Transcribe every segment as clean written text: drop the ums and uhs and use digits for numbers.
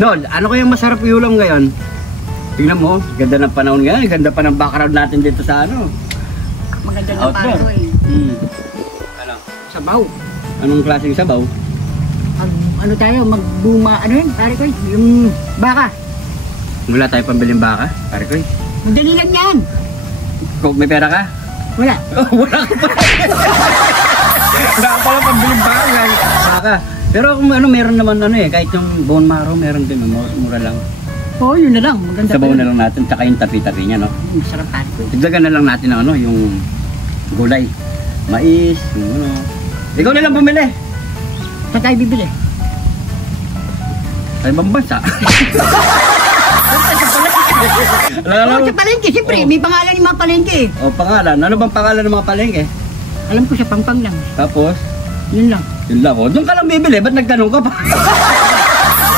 No, ano kayang masarap iulam ngayon? Tingnan mo, ganda ng panahon ngayon, ganda pa ng background natin dito sa ano. Maganda ng paro eh. Ano? Sabaw. Anong klaseng sabaw? Ano tayo, magbuma, ano yun, pare ko, yung baka. Wala tayo pambiling baka, pare ko. Madali lang yan. Kung may pera ka? Wala. Wala ka pa. Wala ka pala pambiling baka. Pero kung ano, meron naman ano eh, kahit yung bone marrow, meron din, mura lang. Oo, yun na lang, maganda. Sabaw na lang natin, tsaka yung tapi-tapi niya, no? Masarap pare ko. Dagdagan na lang natin ang ano, yung gulay. Mais, yung ano. Ikaw na lang bumili. Saan tayo bibili? Sa ibang bansa. Oo, sa palengke, siyempre, may pangalan yung mga palengke eh. O, pangalan. Ano bang pangalan ng mga palengke? Alam ko sa Pampang lang. Tapos? Yun lang. Yun lang. O, doon ka lang bibili. Ba't nagtanong ka pa?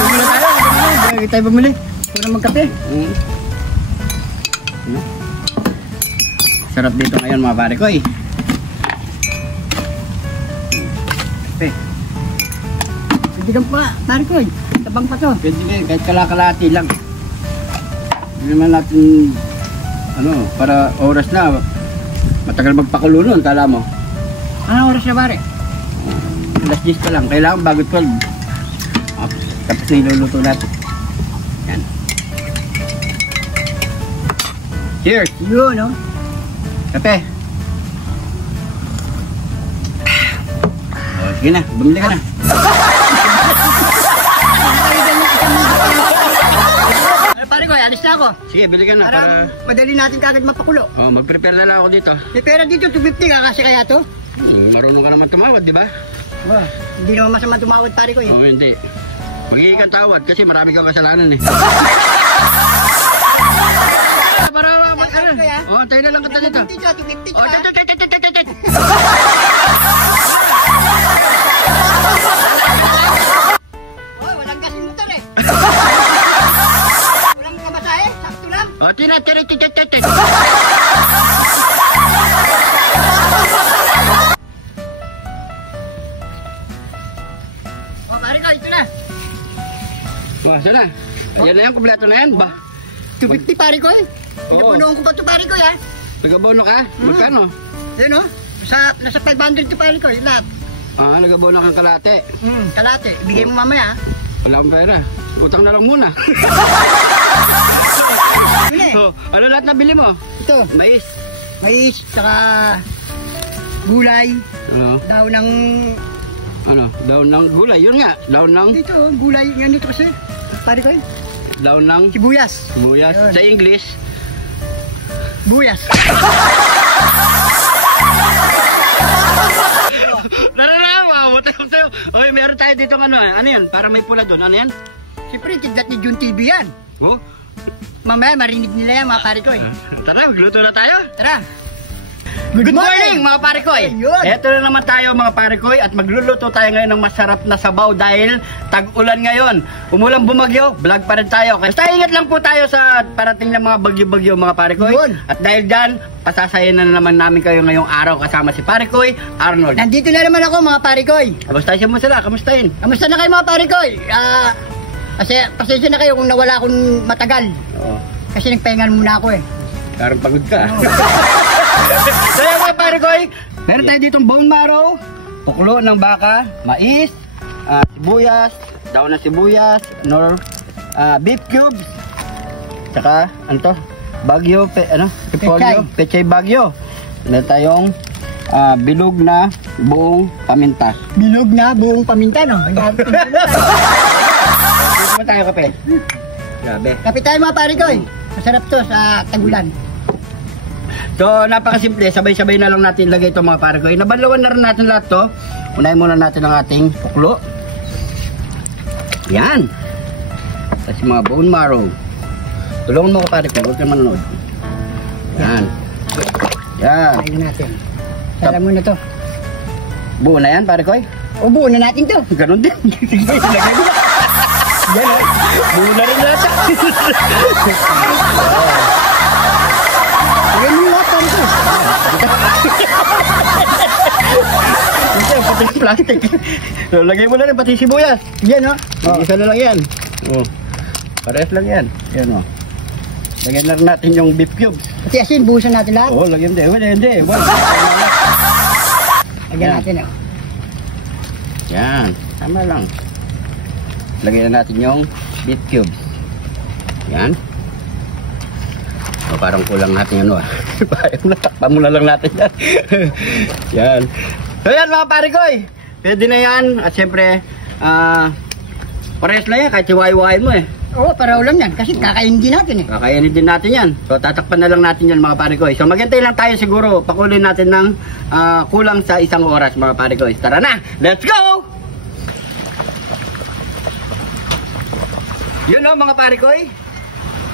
Bumili tayo. Bumili tayo bumili. Pura magkape. Ano? Sarap dito ngayon mga pare ko eh. Kape. Pwede kang pa, pare ko eh. Tabang pa to. Pwede kahit kalakalati lang. Hindi naman natin, ano, para oras na. Matagal magpakulo nun, kala mo. Anong oras na pare? Alas 10 pa lang. Kailangan bago 12. Tapos na iluluto natin. Yan. Cheers! Yun, no? Kape! O, sige na. Bumili ka na. Pare ko, alis na ako. Sige, bili ka na. Parang madali natin kagad mapakulo. Oh, mag-prepare na lang ako dito. May pera dito, 250 ka kasi kaya to? Marunong ka naman tumawad, di ba? Oh, hindi naman masama tumawad pare ko eh. Oo, hindi. Magiging kang tawad kasi marami kang kasalanan eh. Para ano? Oh, tayo na lang kita dito. 250 Oh, oh, walang gas yung motor eh. Walang kamasahe, sakto lang. oh, tinat. Oh, pare ko, ito na. Wah, sana. Ayan na yan, kumpleto na yan. Ba? 250 pare ko eh. Oo. Pinapunoan ko pa ito pare ko ya. Nagabono ka? Magkano? Yan o. Nasa 500 ito pare ko, lahat. Ah, nagabono kang kalate. Kalate. Bigay mo mamaya. Wala akong pera. Utang na lang muna. Bili. So, ano lahat na bili mo? Ito. Mais. Mais, saka gulay. Ano? Daw ng... Ano? Daon ng gulay. Yun nga. Daon ng... Dito, gulay. Yan dito kasi. Pare ko eh. Daon ng... Sibuyas. Sibuyas. Yun. Sa English. Buyas. Nararawa. Okay, meron tayo dito ano. Ano yan? Parang may pula doon. Ano yan? Siyempre, tigdat ni Jun TV yan. Oh? Mamaya, marinig nila yan mga pare ko eh. Tara, magluto na tayo. Tara. Good morning mga parikoy! Ayun. Eto na naman tayo mga parikoy at magluluto tayo ngayon ng masarap na sabaw dahil tag-ulan ngayon. Umulang bumagyo, vlog pa rin tayo. Basta ingat lang po tayo sa parating ng mga bagyo-bagyo mga parikoy. Yun. At dahil dyan, pasasayin na naman namin kayo ngayong araw kasama si Parikoy Arnold. Nandito na naman ako mga pare ko eh. Kamustahin mo sila, kamustahin? Kamusta na kayo mga pare ko eh? Pasensya na kayo kung nawala akong matagal. Oo. Kasi nagpahingan muna ako eh. Parang pagod ka. Kaya mga parikoy, meron tayo ditong bone marrow, puklo ng baka, mais, sibuyas, daon ng sibuyas, beef cubes, saka ano to? Bagyo, pechay bagyo. Meron tayong bilog na buong paminta. Bilog na buong paminta no? Dito mo tayo kape. Grabe. Kapit tayo mga pare ko eh. Masarap to sa tagulan. So, napakasimple. Sabay-sabay na lang natin ilagay ito mga pare ko. Nabanlawan na rin natin lahat to. Unahin muna natin ang ating puklo. Yan. Tapos mga bone marrow. Tulungan mo ko pare ko. Huwag ka manonood. Yan. Yan. Kain natin. Tara muna to. Buo na yan pare ko. O buo na natin to. Ganon din. Ilagay mo. Yan o. Buo na rin natin. Lagyan mo lahat pare ko. Ito, pati plastic. So, lagay mo na rin pati sibuyas. Yan o. Isa na lang yan. Oh. Parehas lang yan. Yan o. Lagyan lang natin yung beef cubes. Pati asin, buhusan natin lahat. Oo, lagyan din. Hindi. Lagyan natin oh. Yan. Tama lang. Lagyan na natin yung beef cubes. Yan. O, parang kulang natin ano ah. Takpan muna lang natin yan. Yan. So yan mga pare ko eh. Pwede na yan. At syempre, parehas lang yan kahit hiwa-hiwain mo eh. Oo, paraw lang yan. Kasi kakainin din natin eh. Kakainin din natin yan. So tatakpan na lang natin yan mga pare ko. So maghintay lang tayo siguro. Pakulin natin ng kulang sa 1 oras mga pare ko. Tara na! Let's go! Yun o mga pare ko.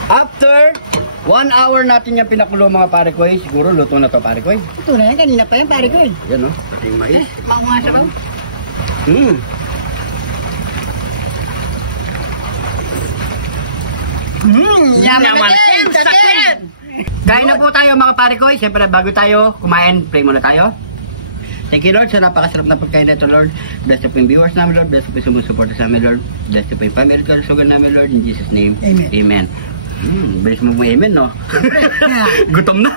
After 1 hour natin yung pinakulo mga pare ko. Siguro luto na to pare ko. Ito na yan, kanina pa yan pare ko eh. Yan o. Pati yung mais. Mga sabaw. Yaman. Kain na po tayo mga pare ko. Siyempre bago tayo kumain, pray muna tayo. Thank you Lord sa napakasarap na pagkain na ito Lord. Bless po yung viewers namin Lord. Bless po yung sumusuporta sa amin Lord. Bless po yung family ko sugar namin Lord. In Jesus name. Amen. Amen. Bilis mo amen no? Gutom na.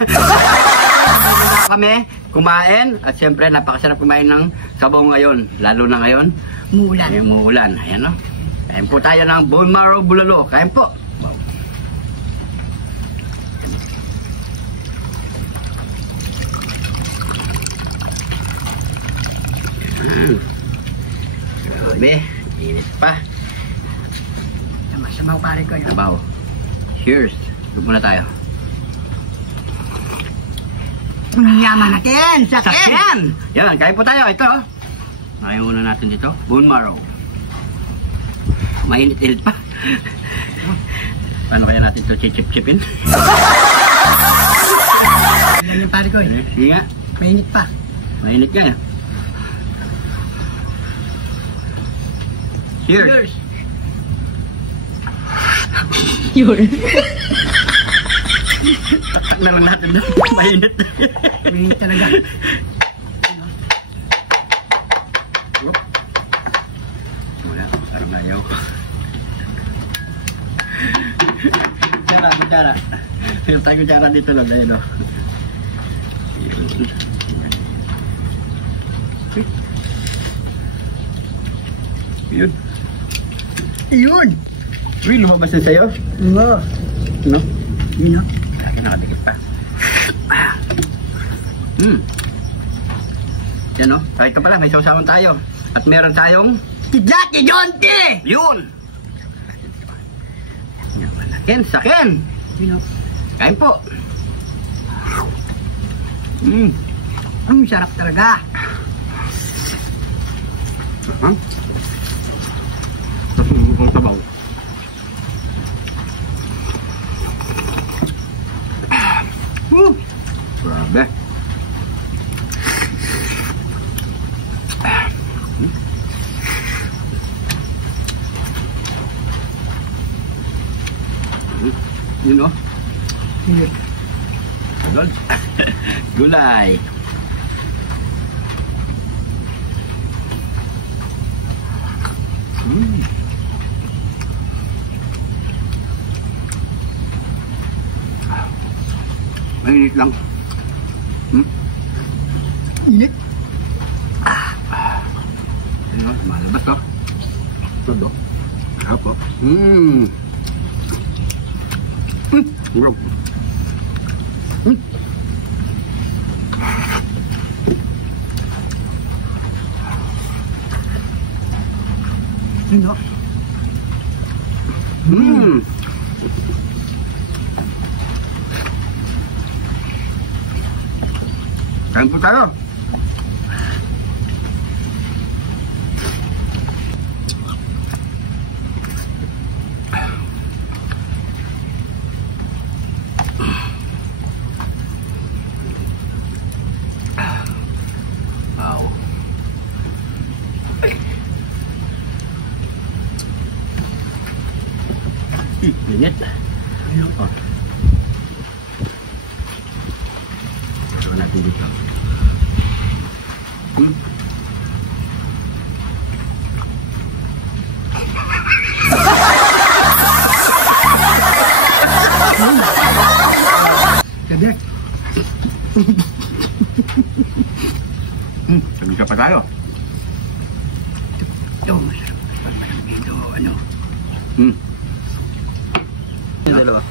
Kami kumain at siyempre napakasarap kumain ng sabaw ngayon. Lalo na ngayon. Muulan. Umuulan. Ayan no. Kain po tayo ng bone marrow bulalo. Kain po. Grabe, init pa. Sabaw pare ko. Sabaw. Cheers. Huwag muna tayo. Yaman natin. Sakin. Sakyan! Yan, kain po tayo. Ito. Kain muna natin dito. Bone marrow. Mainit-init pa. Paano kaya natin ito chip-chipin? Yan pare ko. Sige nga. Mainit pa. Mainit ka. Cheers! Taktak na lang natin doon. Mainit. Mainit talaga. Wala, parang ayaw. Kutsara. Feel tayo kutsara dito lang. Ayun o. Yun. Yun. Uy, lumabas na sa'yo. Oo. No? Yun. Lagi nakadikit pa. Yan o. Kahit ka pala, may sausawan tayo. At meron tayong Tidlat ni Jonte! yun. Sakin. Yun. Kain po. Ang sarap talaga. Tapos yung sabaw. Grabe. Yun o. Lord. Gulay. Mainit lang. Init. Ano, malabas to. Todo. Ako. Bro. Yun. Kain po tayo. Wow. Init. Oh. Ito natin dito. Gabi. Sabi ka pa tayo. Ito, masarap. Ito, ano? Yung dalawa.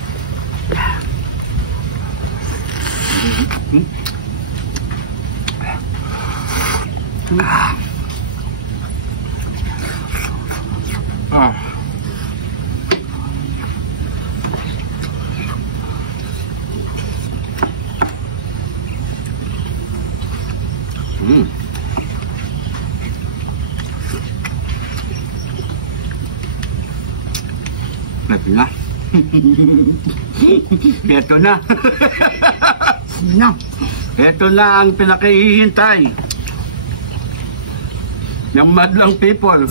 Ito na. Ito na. Na. Ito na ang pinakihihintay ng madlang people.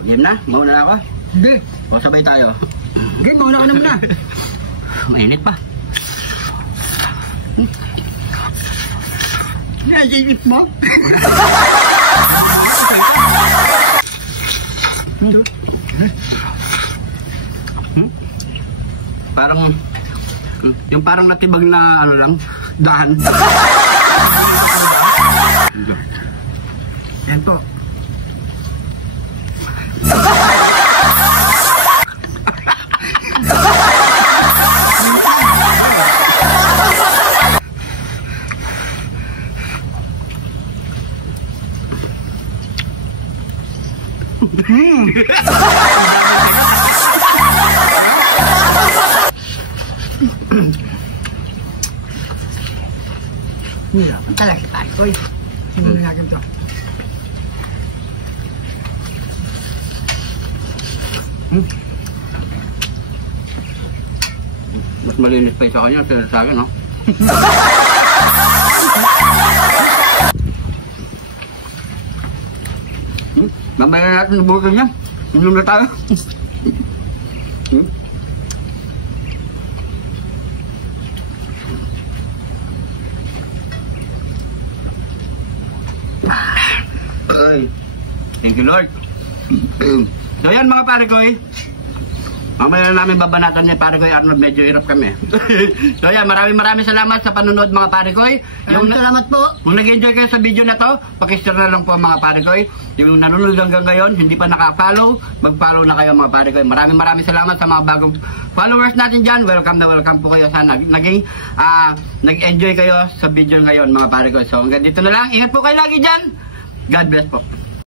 Game na? Mauna na ako? Hindi. O sabay tayo? Game, mauna ka na muna. Mainit pa. Nasisip mo? Parang yung parang natibag na ano lang, dahan. Yan po. Hirapan talaga tayo, Koy. Hindi mo nagagam to. Mas malinis pa yung sa kanya, sa akin, no? Mamaya na natin nabukan niya. Inom na tayo. Ay, thank you, Lord. So yan mga pare ko eh. Mamaya na namin babanatan niya pare ko Arnold, medyo hirap kami. So yan, maraming salamat sa panonood mga pare ko. Yung Salamat po. kung nag-enjoy kayo sa video na to, pakishare na lang po mga pare ko. Yung nanonood hanggang ngayon, hindi pa naka-follow, mag-follow na kayo mga pare ko. Maraming salamat sa mga bagong followers natin dyan. Welcome na welcome po kayo. Sana nag-enjoy kayo sa video ngayon mga pare ko. So hanggang dito na lang. Ingat po kayo lagi dyan. God bless po.